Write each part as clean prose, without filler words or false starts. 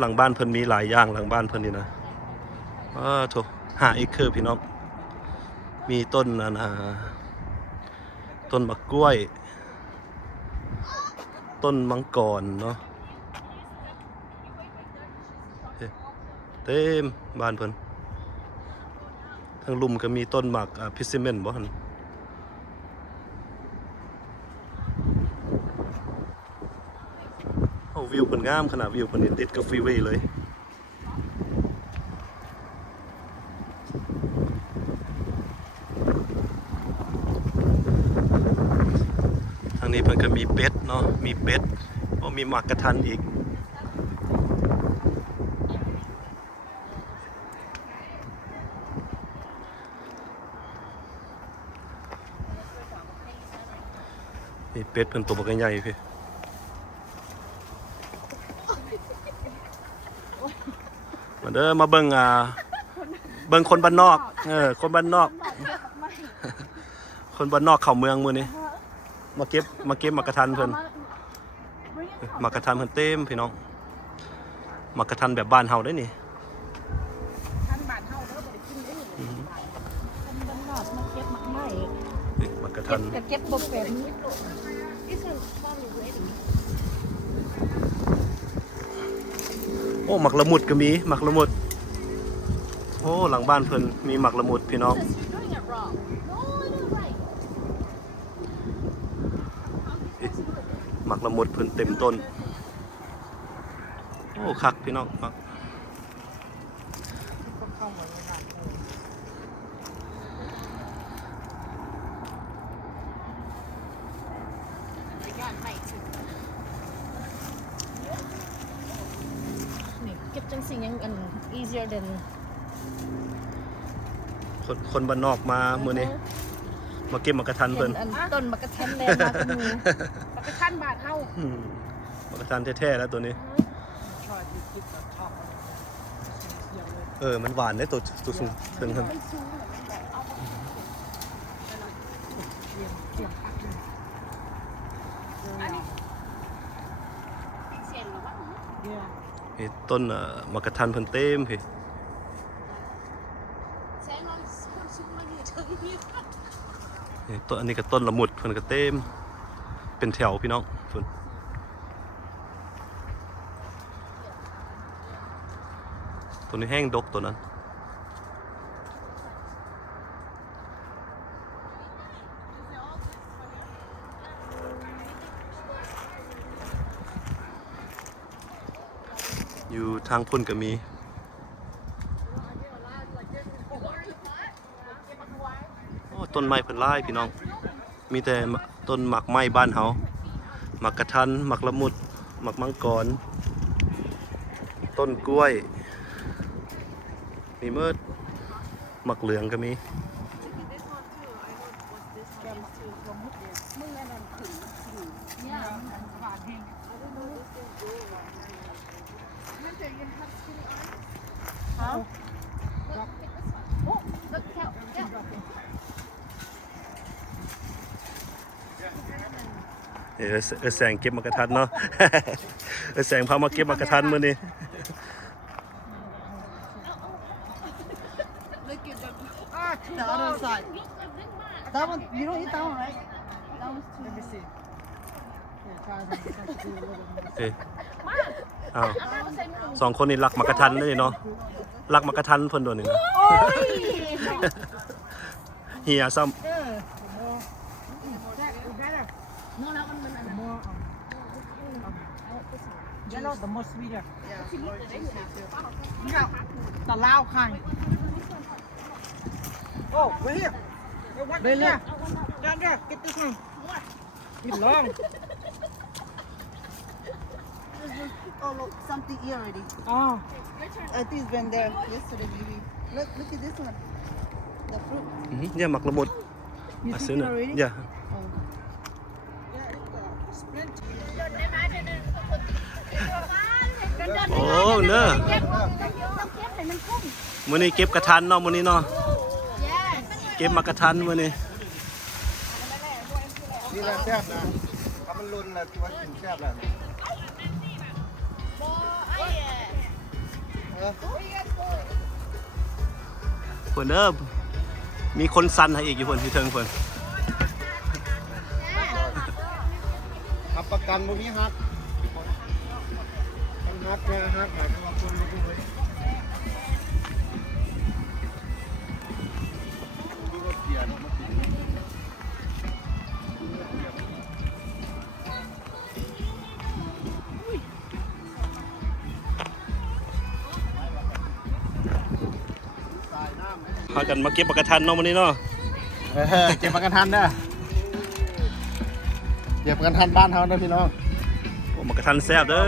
หลังบ้านเพิ่นมีหลายอย่างหลังบ้านเพิ่นนี่นะโถ5 เอเคอร์พี่น้องมีต้นต้นมะกล้วยต้นมังกรเนาะเต็มบ้านเพิ่นทั้งลุ่มก็มีต้นหมากพิซซิเมนบ่หั่นวิวเพิ่นงามขนาดวิวเพิ่นติดกับฟรีเวย์เลยทางนี้เพิ่นก็มีเป็ดเนาะมีเป็ดมีหมากกระทันอีกมีเป็ดเพิ่นตัวบักใหญ่พี่มาเด้อมาเบิ่งคนบ้านนอกคนบ้านนอกคนบ้านนอกเข้าเมืองมื้อนี้มาเก็บหมากกระทันเพิ่นหมากกระทันเพิ่นเต็มพี่น้องหมากกระทันแบบบ้านเฮาได้นี่ท่านบ้านเฮาเด้อบ่ได้กินได้คนบ้านนอกมาเก็บหมากไม้หมากกระทันเก็บบ่เป็นหมักละมุดก็มีหมักละมุดหลังบ้านเพิ่นมีหมักละมุดพี่น้องหมักละมุดเพิ่นเต็มต้นคักพี่น้องมักเก็บจังสิ่งยังeasier than คนบ้านนอกมามื้อนี้มาเก็บหมากกระทันเพิ่นต้นมะกระทันแลมากับมือมะกระทันบาดเฮาหมากกระทันแท้ๆแล้วตัวนี้มันหวานได้ตัวสูงถึงต้นหมากกระทันเพิ่นเต็มพี่ต้นอันนี้ก็ต้นละมุดเพิ่นก็เต็มเป็นแถวพี่น้องเพิ่นตัวนี้แห้งดกตัวนั้นอยู่ทางพุ่นก็มีต้นไม้เพิ่นหลายพี่น้องมีแต่ต้นหมากไม้บ้านเฮาหมากกระทันหมากละมุดหมากมังกรต้นกล้วยมีเมิดหมากเหลืองก็มีแสงเก็บหมากกระทันเนาะ แสงพามาเก็บหมากกระทันมื้อนี้The other side. That one, you don't eat that one, right? That one's too. Let me see. Yeah, try สองคนนี่รักหมากกระทันเลยเนาะรักหมากกระทันเพิ่นโดนนี่นะเฮียซ้ำYellow, the most sweeter. Yeah. The loud kind. Oh, right here. Right there. Down there. Get this one. It's long. Oh, look, something here already. Oh. I think it's been there yesterday, maybe. Look at this one. The fruit. เนี่ยหมักละมุด You took ซื้อ it น่ะ already? อย่า เนอะมื้อนี้เก็บกระทันเนาะมื้อนี้เนาะเก็บหมากกระทันมื้อนี้ นี่แหละแซ่บนะถ้ามันรุนนะที่ว่ากินแซ่บแหละ เพิ่นเด้อมีคนสั่นให้อีกอยู่เพิ่นที่เทิงเพิ่น รับประกันบ่มีฮักมันฮักแค่ฮักหาตัวคนมาด้วยดูรถเกียร์เนาะมันติด พากันมาเก็บปลากระทันเนาะมื้อนี้เนาะ เก็บประกันทันเด้อเก็บประกันทันบ้านเฮาเด้อพี่น้อง โอ้ปลากระทันแซ่บเด้อ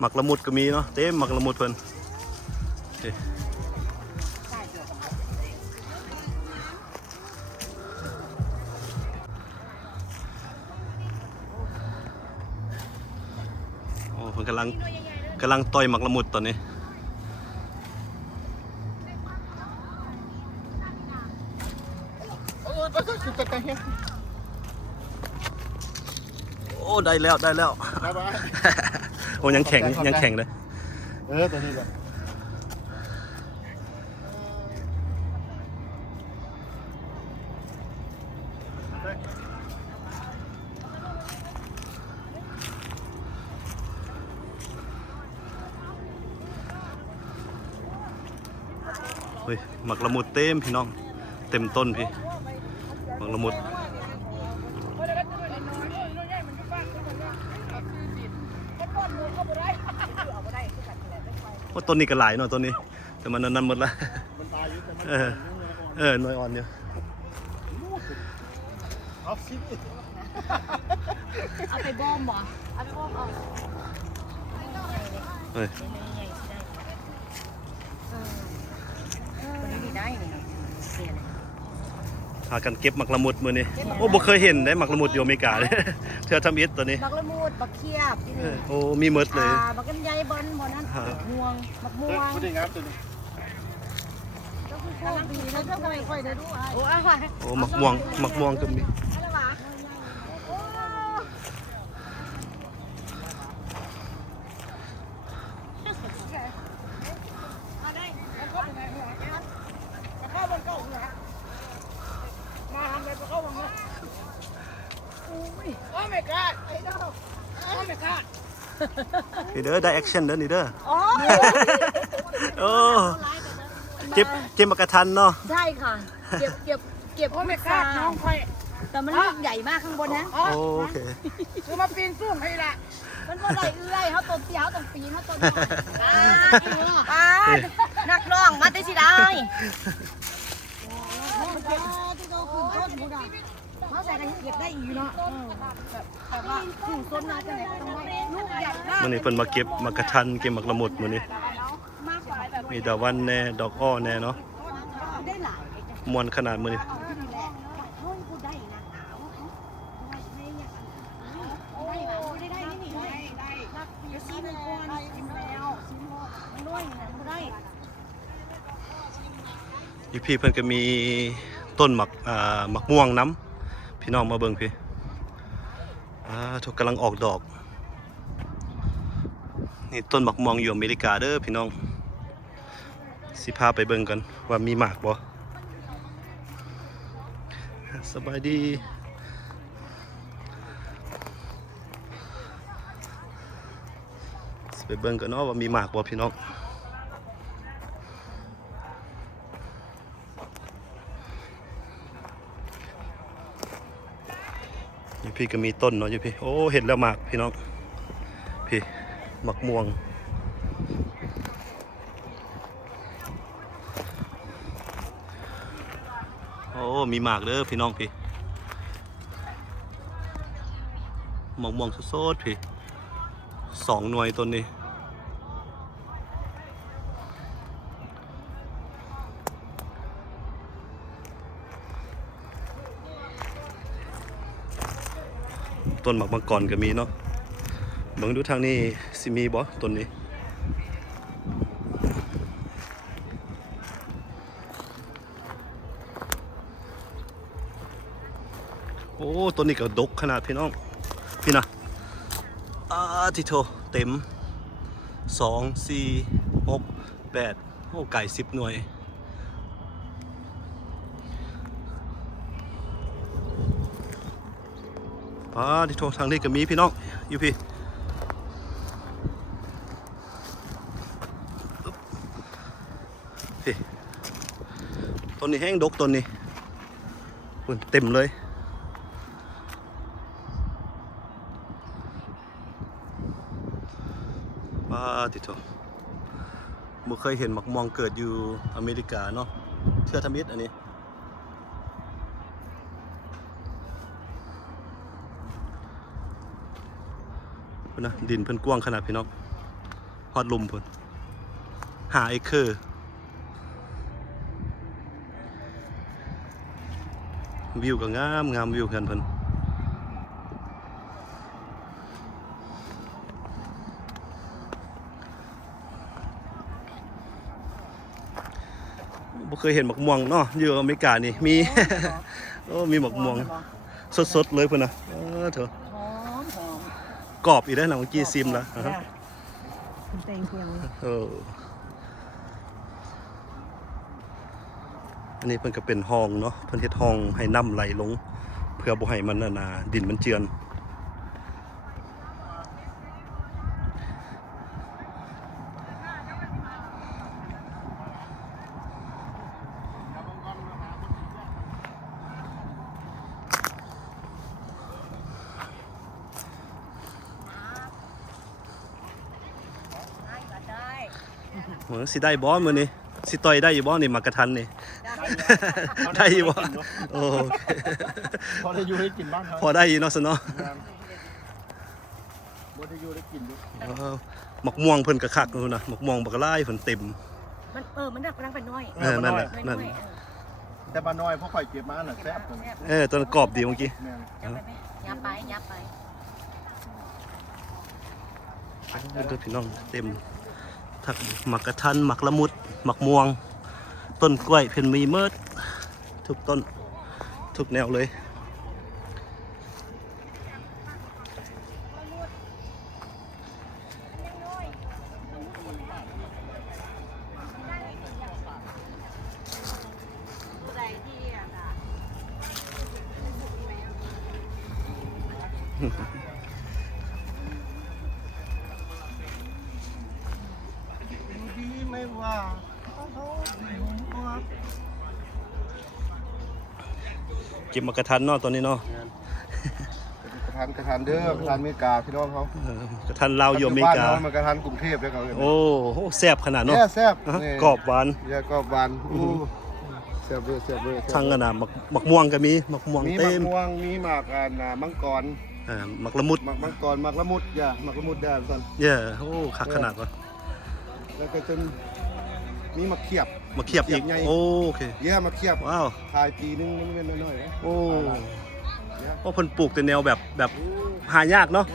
หมักละมุดก็มีเนาะเต็มหมักละมุดเพิ่นโอเคโอ้เพิ่นกำลังต่อยหมักละมุดตอนนี้โอ้ได้แล้วได้แล้ว ได้ปะ โอ้ยังแข็งเลย ตัวนี้แหละ เฮ้ยหมักละมุดเต็มพี่น้องเต็มต้นพี่หมักละมุดว่าต้นนี้ก็หลายเนาะต้นนี้แต่มันนั้นหมดละ มันตายอยู่แต่มัน น้อยอ่อนเนี่ย เอาสิ เอาไปบอมบ่เอาไปบอมเอา เฮ้ย คนนี้ได้นี่เสียเลย พากันเก็บหมักละมุดมือนี้โอ้บ่เคยเห็นได้หมักละมุดอยู่อเมริกาเลย เธอทำอิฐตัวนี้ บักละมุดบักเขียบที่นี่ โอ้มีหมดเลย บักกันใหญ่บนบ่นั้นม่วงบักม่วง พูดอย่างงั้นตัวนี้ ก็คือโคตรดีแล้วก็ค่อยได้ดูโอ้อะไร โอ้หมักม่วงก็มี อะไรวะโอ้เอาได้แล้วก็เป็นไงหัวแล้วเข้าบนเก้าหัวมาทำอะไรไปเข้าบนหัวอุ้ยโอ้ my god ไอ้ดอกโอ้ my god นี่เด้อได้แอคชั่นเด้อนี่เด้อ อ๋อ โอ้เก็บหมักกระทันเนาะ ใช่ค่ะ เก็บโอ้ my god น้องค่อยแต่มันลูกใหญ่มากข้างบนนะ โอเค คือมาปีนสูงให้ละมันบ่ได้เอื้อยเขาต้นเสียวต้องปีนเขาต้นป้านักร้องมาได้สิได้เขาใส่กันเก็บได้อีกเนาะแต่ว่าถึงต้นนั้นจะไหนต้องได้ลูกใหญ่มาก มื้อนี้เพิ่นมาเก็บหมักกระทันเก็บหมักละมุดมื้อนี้ มากกว่าแบบ มีดาวันแน่ดอกอ้อแน่เนาะ ได้หลาย มวนขนาดมื้อนี้ นี่แหละห้องกูได้นะได้เนี่ยได้แบบไม่ได้นี่ได้รักเพียซีมันก่อนกินแล้วซีมันด้วยนะกูได้ อีพี่เพิ่นก็มีต้นหมักม่วงน้ำพี่น้องมาเบิ่งพี่ทุกกำลังออกดอกนี่ต้นหมักม่วงอยู่อเมริกาเด้อพี่น้องสิพาไปเบิ่งกันว่ามีหมากบ่สบายดีสิไปเบิ่งกันเนาะว่ามีหมากบ่พี่น้องอยู่พี่ก็มีต้นเนาะอยู่พี่โอ้เห็นแล้วหมากพี่น้องพี่หมักม่วงโอ้มีหมากเด้อพี่น้องพี่หมากม่วงสดๆพี่2 หน่วยต้นนี้ต้นหมากมังกรก็มีเนาะ เบิ่งดูทางนี้สิมีบ่ต้นนี้โอ้ต้นนี้ก็ดกขนาดพี่น้องพี่นะทิโทเต็ม2 4 6 8โอ้ไก่10 หน่วยทิโททางนี้ก็มีพี่น้องอยู่พี่พี่ต้นนี้แห้งดกต้นนี้เต็มเลยทิโทบ่เคยเห็นหมักม่วงเกิดอยู่อเมริกาเนาะเชื่อทมิตอันนี้พุ่นนะดินเพิ่นกว้างขนาดพี่น้องฮอดลุมพุ่น5 เอเคอร์วิวก็งามวิวกันเพิ่นบ่เคยเห็นหมักม่วงเนาะอยู่อเมริกานี่มี โอ้มีหมักม่วงสดๆเลยพุ่นนะเถอะ หอม กรอบอีกได้วนะเมื่อกี้ซิมแล้ว คุณเต็งเพียง อันนี้เพิ่นก็เป็นห้องเนาะเพิ่นเฮ็ดห้องให้น้ำไหลลงเพื่อบ่ให้มันดินมันเจือนเหมือนสิได้บ่มื้อนี้สิต่อยได้อยู่บ่นี่มักกะทันนี่ ได้อยู่บ่โอเค พอได้อยู่ได้กินบ้างครับ พอได้อยู่เนาะซะเนาะ พอได้อยู่ได้กินอยู่ หมักม่วงเพิ่นก็คักนู่นนะหมักม่วงบักหลายเพิ่นเต็ม มันกำลังเป็นน้อย นั่นแหละนั่น แต่บ้านน้อยเพราะข่อยเก็บมาน่ะแซ่บจัง ตัวนั้นกรอบดีเมื่อกี้ แม่น ยับไป เด้อพี่น้องเต็มทักหมักกระทันหมักละมุดหมักม่วงต้นกล้วยเพิ่นมีเมิดทุกต้นทุกแนวเลยดีไม่ว่า เก็บหมักกระทันเนาะตอนนี้เนาะ กระทานเด้อกระทานอเมริกาพี่น้องเขา กระทันลาวอยู่อเมริกา มันกระทานกรุงเทพด้วยเขา โอ้โหแซ่บขนาดเนาะ แซ่บ กรอบหวาน กรอบหวานแซ่บเลย ทั้งกันหมักม่วงก็มีหมักม่วง มีห เต็ มาก ม ม่วงมีหมากมังกร หมักละมุด หมากมังกรหมากละมุดหมากละมุดได้ก่อน โอ้คักขนาดวะ แล้วก็จนมีหมากเขียบ มาเขียบอีก ใหญ่ โอเค หมากเขียบ ว้าว ขายปีนึงมันเป็นน้อยๆ โอ้เพิ่นปลูกแต่แนวแบบหายากเนาะ